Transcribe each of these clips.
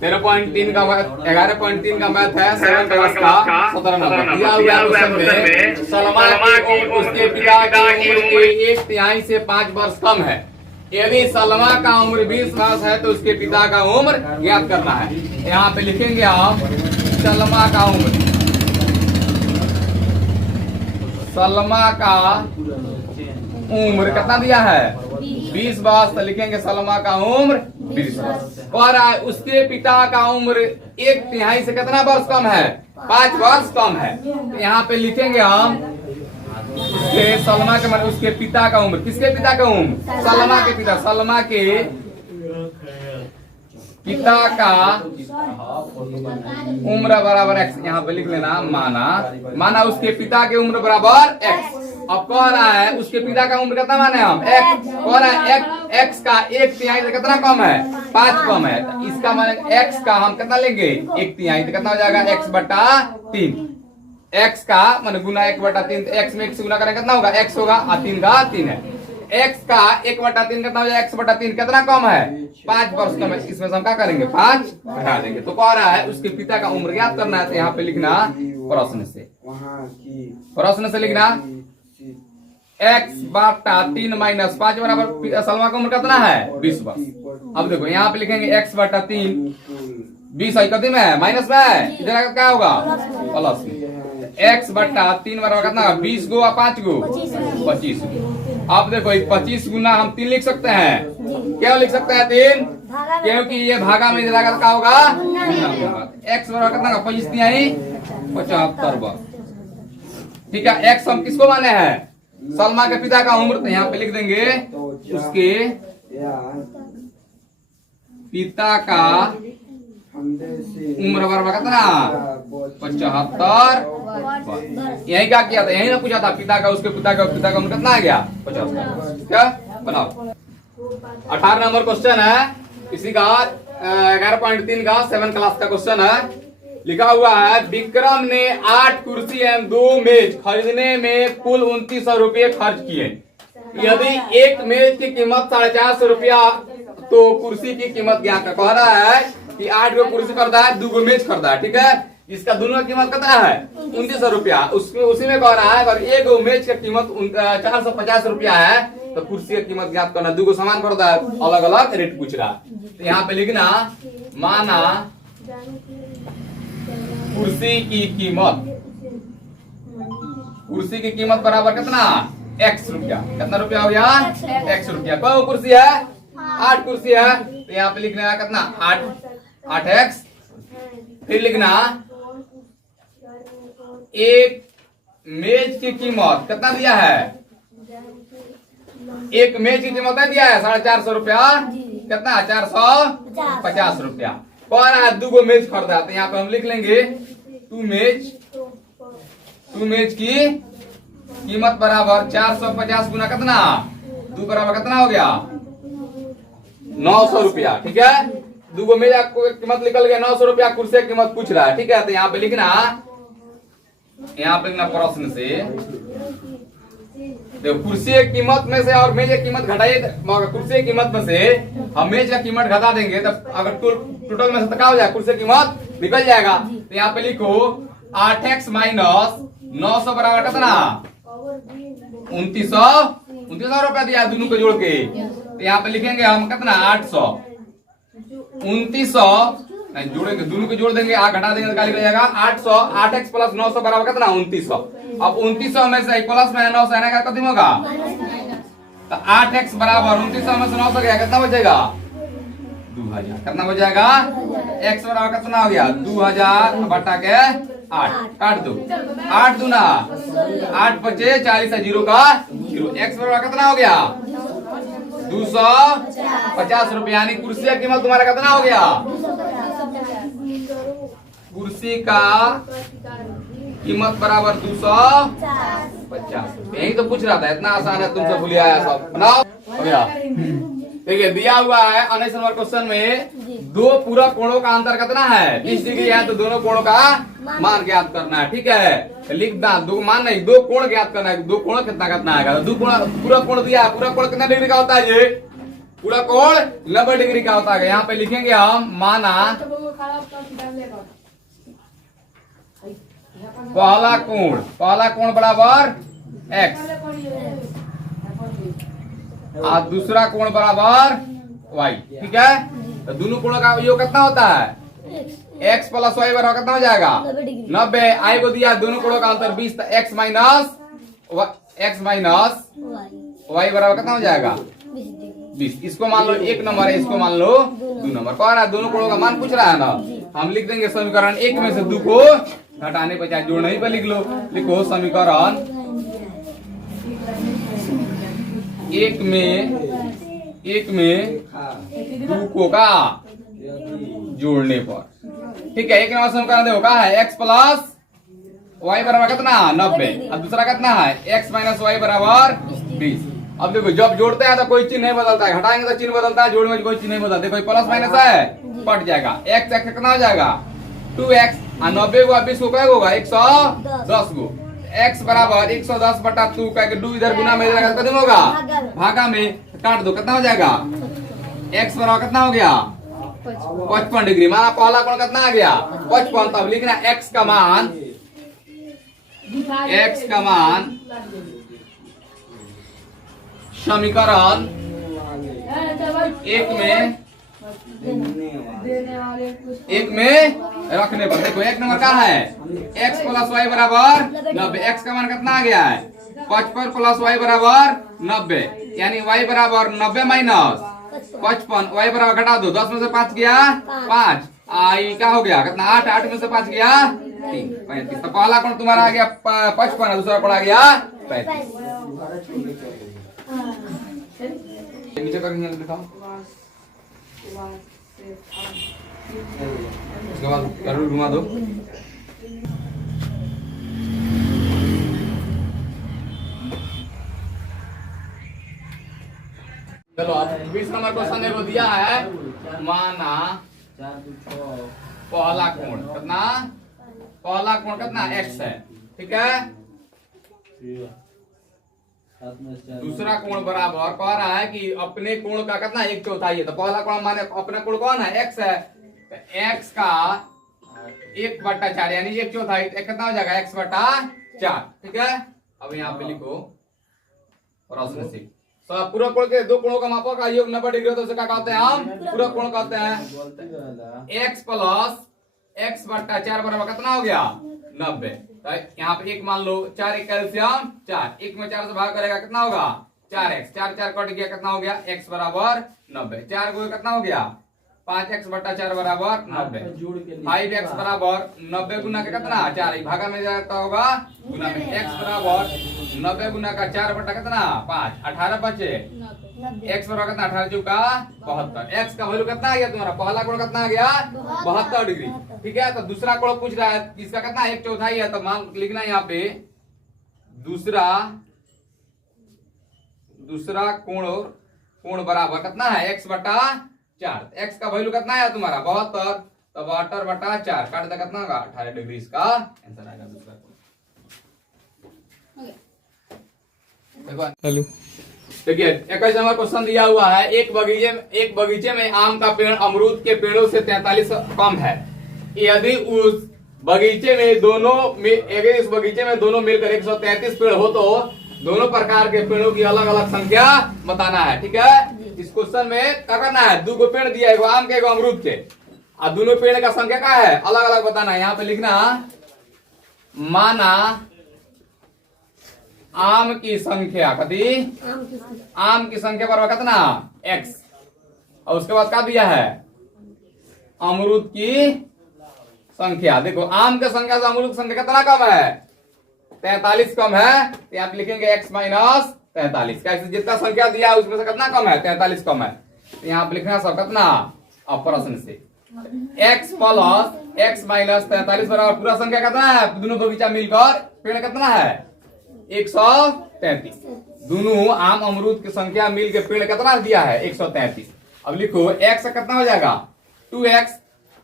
13.3 का 11.3 का मैथ है 7 क्लास का 17 नंबर दिया हुआ है क्वेश्चन में। सलमा की उम्र उसके पिता की उम्र के 1/3 से 5 वर्ष कम है। यदि सलमा का उम्र 20 वर्ष है तो उसके पिता का उम्र ज्ञात करना है। यहाँ पे लिखेंगे आप सलमा का उम्र, सलमा का उम्र कितना दिया है 20 वर्ष, तो लिखेंगे सलमा का उम्र 20 वर्ष। और उसके पिता का उम्र 1/3 से कितना वर्ष कम है 5 वर्ष कम है। तो यहाँ पे लिखेंगे हम उसके सलमा के मतलब उसके पिता का उम्र, किसके पिता का उम्र सलमा के पिता, सलमा के पिता का उम्र बराबर x, यहाँ पे लिख लेना माना उसके पिता के उम्र बराबर x। अब कह रहा है उसके पिता का उम्र कितना माने हम x, कह रहा है x का 1/3 से कितना कम है 5 कम है। तो इसका माने x का हम कितना लेंगे 1/3, तो कितना हो जाएगा x/3। x का माने गुना 1/3, x में x गुना करें कितना होगा x होगा, 3 का 3 है। x का 1/3 कितना हो जाएगा x/3, कितना कम है 5 वर्ष कम है। इसमें से हम क्या करेंगे 5 घटा देंगे। तो कह रहा है उसके पिता का उम्र ज्ञात करना है। तो यहाँ पे लिखना प्रश्न से लिखना x/3 - 5 बराबर सलमा का उम्र कितना है 20 वर्ष। अब देखो यहाँ पे लिखेंगे x/3, 20 कितने में है माइनस में है, इधर क्या होगा प्लस में। x/3 बराबर कितना 20 गो 5 गो 25 गो। अब देखो 25 गुना हम 3 लिख सकते हैं, क्या लिख सकते हैं 3, क्योंकि ये भागा में क्या होगा x बराबर कितना 25 तिहाई 75 वर्ष। ठीक है, x हम किसको माने हैं सलमा के पिता का उम्र। तो यहाँ पे लिख देंगे उसके पिता का उम्र बराबर कितना 75। यही क्या किया था, यही ना पूछा था पिता का उसके पिता का उम्र कितना आ गया 75। क्या बनाओ 18 नंबर क्वेश्चन है इसी का 11.3 का 7 क्लास का क्वेश्चन है। लिखा हुआ है विक्रम ने 8 कुर्सी एवं 2 मेज खरीदने में कुल 2900 रुपये खर्च किए। यदि एक मेज की कीमत 450 रुपया तो कुर्सी की कीमत ज्ञात कह रहा है कि 8 गो कुर्सी खरीदा है 2 गो मेज खरीदा है। ठीक है, इसका दोनों की कीमत कितना है 2900 रुपया। उसमें उसी में कह रहा है अगर एक गो मेज की कीमत 450 रुपया है तो कुर्सी की कीमत ज्ञात करना। 2 गो सामान खरीदा है अलग अलग रेट पूछ रहा है। तो यहाँ पे लिखना माना कुर्सी की कीमत बराबर कितना x रुपया, कितना रुपया हो गया x रुपया। कोई कुर्सी है 8 कुर्सी है, तो यहाँ पे लिखना है कितना 8x। फिर लिखना एक मेज की कीमत कितना दिया है, एक मेज की कीमत नहीं दिया है 450 रुपया, कितना 450 रुपया। कह रहा है 2 गो मेज खरीदा। तो यहाँ पे हम लिख लेंगे 2 मेज की कीमत बराबर 450 गुना कितना 2 बराबर कितना हो गया 900 रुपया। ठीक है, 2 गो मेज की कीमत निकल गया 900 रुपया, कुर्सी की कीमत पूछ रहा है। ठीक है, तो यहाँ पे लिखना प्रश्न से देखो कुर्सी की कीमत में से और मेज की कीमत घटाइए। कुर्सी की कीमत में से हम मेज का कीमत घटा देंगे तो अगर टोटल में से क्या हो जाए कुर्सी की कीमत निकल जाएगा। तो यहाँ पे लिखो 8x - 900 बराबर कितना 2900 रुपया दिया दोनों को जोड़ के। तो यहाँ पे लिखेंगे हम कितना 800 2900 नहीं जोड़ेंगे, दोनों को जोड़ देंगे घटा देंगे तो क्या लिखा जाएगा 800। 8x + 900 बराबर कितना 2900। अब 2900 में से प्लस में 900 आने का कितना होगा तो 8x बराबर 2900 में से 900 गया कितना बचेगा 2000। कितना बचेगा x बराबर कितना हो गया 2000 बटा के 8 काट दो 8 दूना 8 बचे 40 है 0 का 0। x बराबर कितना हो गया 250 रुपया। यानी कुर्सी की कीमत तुम्हारा कितना हो गया, कुर्सी का कीमत बराबर 250। यही तो पूछ रहा था, इतना आसान है तुमसे भूल आया सब। बनाओ देखिए दिया हुआ है 19 नंबर क्वेश्चन में 2 पूरक कोणों का अंतर कितना है 20 डिग्री है। तो दोनों कोणों का मान ज्ञात करना है। ठीक है, लिखना 2 मान नहीं 2 कोण ज्ञात करना है। 2 कोण कितना आएगा 2 कोण पूरा कोण दिया है। पूरा कोण कितना डिग्री का होता है, ये पूरा कोण 90 डिग्री का होता है। यहाँ पे लिखेंगे हम माना पहला कोण बराबर x और दूसरा कोण बराबर y। ठीक है, तो दोनों कोणों का योग कितना होता है x प्लस y बराबर कितना हो जाएगा 90। आई को दिया दोनों कोणों का अंतर 20, तो x माइनस y बराबर कितना हो जाएगा 20। इसको मान लो 1 नंबर है, इसको मान लो 2 नंबर। कह रहा है दोनों कोणों का मान पूछ रहा है ना, हम लिख देंगे समीकरण 1 में से 2 को घटाने पर, चाहे जोड़ने ही पर लिख लो। लिखो समीकरण 1 में 2 को का जोड़ने पर। ठीक है, एक नंबर समीकरण देखो क्या है x प्लस y बराबर कितना 90 और दूसरा कितना है x माइनस y बराबर 20। अब देखो जब जोड़ते हैं तो कोई चिन्ह नहीं बदलता है, घटाएंगे तो चिन्ह बदलता है, जोड़ने में कोई चिन्ह नहीं बदलता। कोई प्लस माइनस है कट जाएगा, x कितना हो जाएगा 2x और 90 को 20 को क्या होगा 110 को। x बराबर 110 बटा 2 करके 2 इधर गुना में जाएगा कितना होगा भागा में, काट दो कितना हो जाएगा x बराबर कितना हो गया 55 डिग्री। माना पहला कोण कितना आ गया 55। तब लिखना x का मान समीकरण 1 में रखने पर। देखो 1 नंबर क्या है x प्लस y बराबर 90। x का मान कितना आ गया है 55 प्लस y बराबर 90, यानी y बराबर 90 माइनस 55, y बराबर घटा दो 10 में से 5 गया 5, आई क्या हो गया कितना 8 में से 5 गया 3 35। तो पहला कोण तुम्हारा आ गया 55, दूसरा कोण आ गया 35। नीचे तक दिखाओ, उसके बाद जरूर घुमा दो। चलो अब 20 नंबर क्वेश्चन देखो दिया है, माना पहला कोण कितना x है। ठीक है, दूसरा कोण बराबर कह रहा है कि अपने कोण का कितना 1/4 है। तो पहला कोण माने अपना कोण कौन है x है, तो x का 1/4 यानी 1/4 कितना हो जाएगा x/4। ठीक है, अब यहाँ पे लिखो प्रश्न से पूरा कोण के दो कोणों का मापा का योग 90 डिग्री, तो उसे क्या कहते हैं हम पूरा कोण कहते हैं। x प्लस x/4 बराबर कितना हो गया 90। तो यहाँ पे 1 मान लो 4 1 कैल्शियम 4, 1 में 4 से भाग करेगा कितना होगा 4x, 4 4 कट गया कितना हो गया x बराबर 90। 4 को कितना हो गया 5x/4 बराबर 90। 5x बराबर 90 गुना का कितना 4, भागा में जाता होगा गुना में। x बराबर 90 गुना का 4 बटा कितना 5, 18 बचे। x बराबर कितना 18 चौका 72। x का वैल्यू कितना आ गया तुम्हारा, पहला कोण कितना आ गया 72 डिग्री। ठीक है, तो दूसरा कोण पूछ रहा है इसका कितना 1/4 है, तो मान लिखना यहाँ पे दूसरा कोण बराबर कितना है x/4। x का वैल्यू कितना है तुम्हारा 72, तो 72/4 काट दे कितना होगा 18 डिग्री, इसका आंसर आएगा दूसरा कोण। देखो हेलो, देखिए 21 नंबर क्वेश्चन दिया हुआ है, एक बगीचे में आम का पेड़ अमरूद के पेड़ों से 43 कम है। यदि उस बगीचे में दोनों मिलकर 133 पेड़ हो तो दोनों प्रकार के पेड़ों की अलग अलग संख्या बताना है। ठीक है, इस क्वेश्चन में क्या करना है, 2 को पेड़ दिया, एगो आम के एगो अमरूद के, और दोनों पेड़ का संख्या क्या है अलग अलग बताना है। यहाँ पे लिखना माना आम की संख्या आम की संख्या बराबर कितना x, और उसके बाद क्या दिया है अमरूद की संख्या। देखो आम की संख्या से अमरूद की संख्या कितना कम है 43 कम है, तो यहाँ पे लिखेंगे x माइनस 43। कैसे जितना संख्या दिया है उसमें से कितना कम है 43 कम है, तो यहाँ पे लिखना सब कितना अब प्रश्न से x प्लस x माइनस 43 बराबर पूरा संख्या कितना है, दोनों बगीचा मिलकर पेड़ कितना है 133। दोनों आम अमरूद की संख्या मिल के पेड़ कितना दिया है 133। अब लिखो x कितना हो जाएगा 2x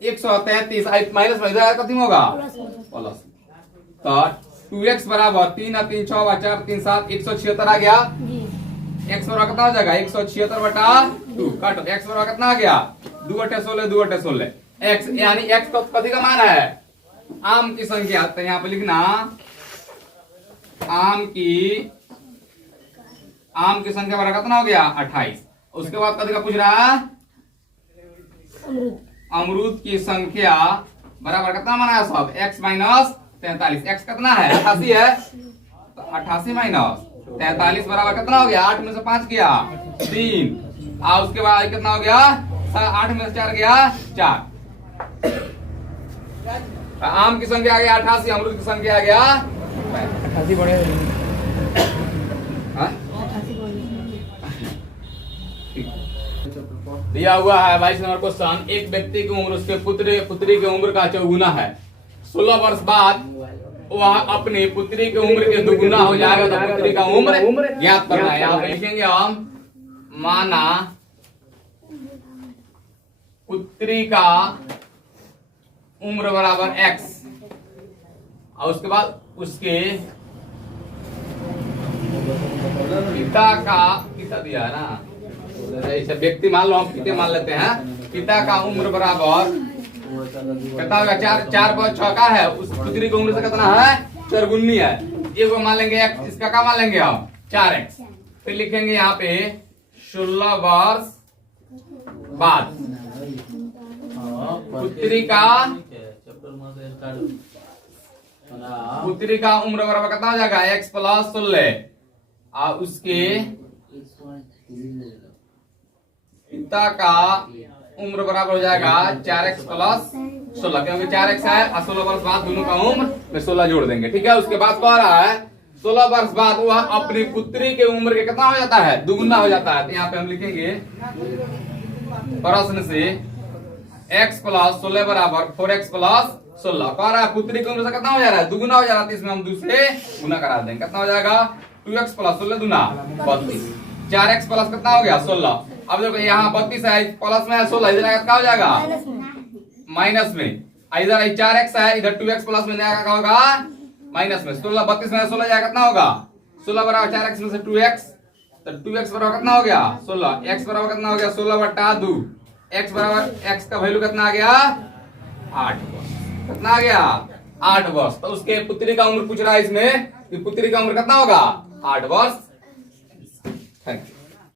133 माइनस में कितना होगा प्लस, तो 2x बराबर 3 और 3 6 और 4 3 7 176 आ गया। x बराबर कितना हो जाएगा 176/2 काटो, x बराबर कितना आ गया 2 × 16 2 × 16 x, यानी x तो कथी का मान है, आम की संख्या। तो यहाँ पे लिखना आम की संख्या बराबर कितना हो गया 28। उसके बाद कथी का पूछ रहा है, अमरूद की संख्या बराबर कितना माना है सब, x माइनस 43। x कितना है 88 है, तो 88 माइनस 43 बराबर कितना हो गया, 8 में से 5 गया 3, और उसके बाद कितना हो गया 8 में से 4 गया 4। आम की संख्या आ गया 88, अमरूद की संख्या आ गया 88 बड़े दिया हुआ है 22 नंबर क्वेश्चन। एक व्यक्ति की उम्र उसके पुत्री की उम्र का चौगुना है। 16 वर्ष बाद वह अपनी पुत्री की उम्र के दुगुना हो जाएगा, तो पुत्री का उम्र ज्ञात करना है। यहाँ लिखेंगे हम, माना पुत्री का उम्र बराबर x, और उसके बाद उसके पिता दिया है ना, ऐसे व्यक्ति मान लो, हम पिता मान लेते हैं। पिता का उम्र बराबर कितना होगा, 4 5 6 का है, उस पुत्री की उम्र से कितना है 4 है। ये को मान लेंगे x, इसका क्या मान लेंगे हम 4x। फिर लिखेंगे यहाँ पे 16 वर्ष बाद पुत्री का उम्र बराबर कितना हो जाएगा x प्लस 16, और उसके पिता का उम्र बराबर हो जाएगा 4x प्लस 16, क्योंकि 4x है और 16 वर्ष बाद दोनों का उम्र में 16 जोड़ देंगे। ठीक है, उसके बाद कह रहा है 16 वर्ष बाद वह अपनी पुत्री के उम्र के कितना हो जाता है, दुगुना हो जाता है। तो यहाँ पे हम लिखेंगे प्रश्न से x प्लस 16 बराबर 4x प्लस 16। कह रहा है पुत्री की उम्र से कितना हो जा रहा है, दुगुना हो जा रहा है, इसमें हम 2 से गुना करा देंगे। कितना हो जाएगा 2x प्लस 16 दूना 32, 4x प्लस कितना हो गया 16। अब देखो यहाँ 32 है, प्लस में है 16, इधर क्या हो जाएगा माइनस में, इधर 4x है, इधर 2x प्लस में जाएगा क्या होगा माइनस में। 16 32 में 16 जाएगा कितना होगा 16 बराबर 4x में से 2x, तो 2x बराबर कितना हो गया 16, x बराबर कितना हो गया 16 बटा 2, x बराबर x का वैल्यू कितना आ गया 8 वर्ष। कितना आ गया 8 वर्ष। तो उसके पुत्री का उम्र पूछ रहा है इसमें कि पुत्री का उम्र कितना होगा 8 वर्ष। Thank you.